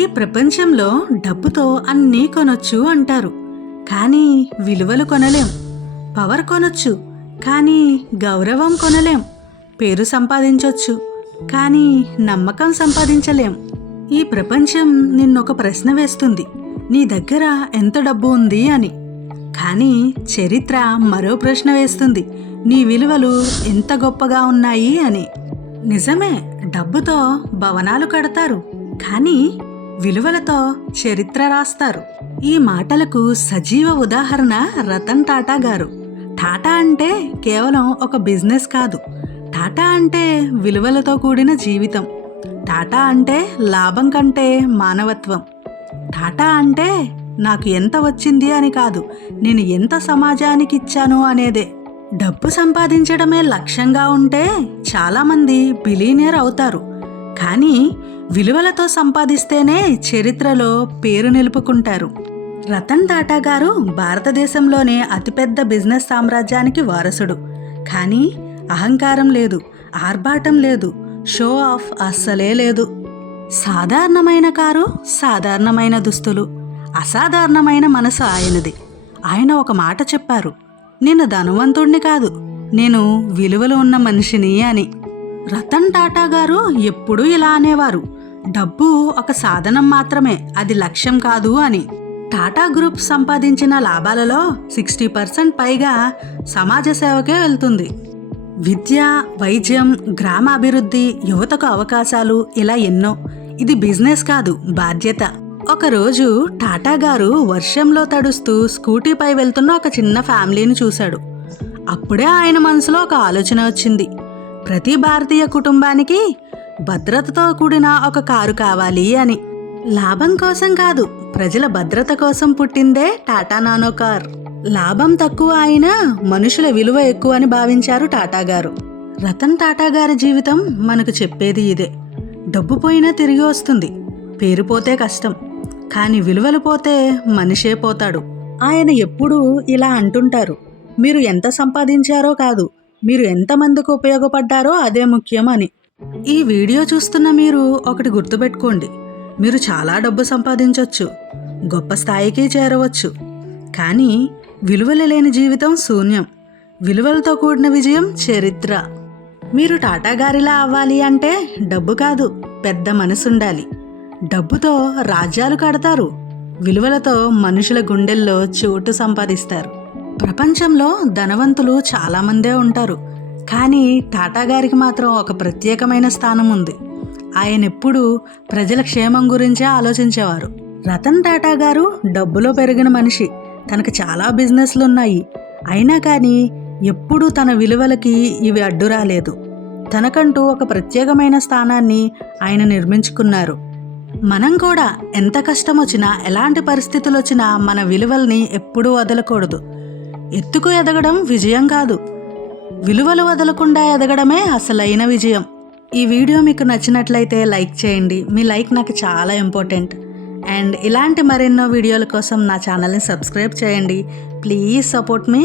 ఈ ప్రపంచంలో డబ్బుతో అన్నీ కొనొచ్చు అంటారు, కానీ విలువలు కొనలేం. పవర్ కొనొచ్చు, కానీ గౌరవం కొనలేం. పేరు సంపాదించొచ్చు, కానీ నమ్మకం సంపాదించలేం. ఈ ప్రపంచం నిన్నొక ప్రశ్న వేస్తుంది, నీ దగ్గర ఎంత డబ్బు ఉంది అని. కానీ చరిత్ర మరో ప్రశ్న వేస్తుంది, నీ విలువలు ఎంత గొప్పగా ఉన్నాయి అని. నిజమే, డబ్బుతో భవనాలు కడతారు, కానీ విలువలతో చరిత్ర రాస్తారు. ఈ మాటలకు సజీవ ఉదాహరణ రతన్ టాటా గారు. టాటా అంటే కేవలం ఒక బిజినెస్ కాదు, టాటా అంటే విలువలతో కూడిన జీవితం. టాటా అంటే లాభం కంటే మానవత్వం. టాటా అంటే నాకు ఎంత వచ్చింది అని కాదు, నేను ఎంత సమాజానికి ఇచ్చాను అనేదే. డబ్బు సంపాదించడమే లక్ష్యంగా ఉంటే చాలామంది బిలీనియర్ అవుతారు, కానీ విలువలతో సంపాదిస్తేనే చరిత్రలో పేరు నిలుపుకుంటారు. రతన్ టాటా గారు భారతదేశంలోనే అతిపెద్ద బిజినెస్ సామ్రాజ్యానికి వారసుడు. కానీ అహంకారం లేదు, ఆర్భాటం లేదు, షో ఆఫ్ అస్సలే లేదు. సాధారణమైన కారు, సాధారణమైన దుస్తులు, అసాధారణమైన మనసు ఆయనది. ఆయన ఒక మాట చెప్పారు, నేను ధనవంతుణ్ణి కాదు, నేను విలువలు ఉన్న మనిషిని అని. రతన్ టాటా గారు ఎప్పుడూ ఇలా అనేవారు, డబ్బు ఒక సాధనం మాత్రమే, అది లక్ష్యం కాదు అని. టాటా గ్రూప్ సంపాదించిన లాభాలలో 60% పైగా సమాజ సేవకే వెళ్తుంది. విద్య, వైద్యం, గ్రామాభివృద్ధి, యువతకు అవకాశాలు, ఇలా ఎన్నో. ఇది బిజినెస్ కాదు, బాధ్యత. ఒకరోజు టాటా గారు వర్షంలో తడుస్తూ స్కూటీపై వెళ్తున్న ఒక చిన్న ఫ్యామిలీని చూశాడు. అప్పుడే ఆయన మనసులో ఒక ఆలోచన వచ్చింది, ప్రతి భారతీయ కుటుంబానికి భద్రతతో కూడిన ఒక కారు కావాలి అని. లాభం కోసం కాదు, ప్రజల భద్రత కోసం పుట్టిందే టాటా నానో కార్. లాభం తక్కువ అయినా మనుషుల విలువ ఎక్కువ అని భావించారు టాటా గారు. రతన్ టాటా గారి జీవితం మనకు చెప్పేది ఇదే. డబ్బు పోయినా తిరిగి వస్తుంది, పేరు పోతే కష్టం, కానీ విలువలు పోతే మనిషే పోతాడు. ఆయన ఎప్పుడూ ఇలా అంటుంటారు, మీరు ఎంత సంపాదించారో కాదు, మీరు ఎంతమందికి ఉపయోగపడ్డారో అదే ముఖ్యం అని. ఈ వీడియో చూస్తున్న మీరు ఒకటి గుర్తుపెట్టుకోండి, మీరు చాలా డబ్బు సంపాదించవచ్చు, గొప్ప స్థాయికి చేరవచ్చు, కానీ విలువలు లేని జీవితం శూన్యం. విలువలతో కూడిన విజయం చరిత్ర. మీరు టాటా గారిలా అవ్వాలి అంటే డబ్బు కాదు, పెద్ద మనసుండాలి. డబ్బుతో రాజ్యాలు కడతారు, విలువలతో మనుషుల గుండెల్లో చోటు సంపాదిస్తారు. ప్రపంచంలో ధనవంతులు చాలామందే ఉంటారు, కానీ టాటా గారికి మాత్రం ఒక ప్రత్యేకమైన స్థానం ఉంది. ఆయన ఎప్పుడూ ప్రజల క్షేమం గురించే ఆలోచించేవారు. రతన్ టాటా గారు డబ్బులో పెరిగిన మనిషి. తనకు చాలా బిజినెస్లు ఉన్నాయి, అయినా కానీ ఎప్పుడూ తన విలువలకి ఇవి అడ్డు రాలేదు. తనకంటూ ఒక ప్రత్యేకమైన స్థానాన్ని ఆయన నిర్మించుకున్నారు. మనం కూడా ఎంత కష్టం వచ్చినా, ఎలాంటి పరిస్థితులు వచ్చినా మన విలువల్ని ఎప్పుడూ వదలకూడదు. ఎత్తుకు ఎదగడం విజయం కాదు, విలువలు వదలకుండా ఎదగడమే అసలైన విజయం. ఈ వీడియో మీకు నచ్చినట్లయితే లైక్ చేయండి, మీ లైక్ నాకు చాలా ఇంపార్టెంట్. అండ్ ఇలాంటి మరెన్నో వీడియోల కోసం నా ఛానల్ని సబ్స్క్రైబ్ చేయండి. Please support me.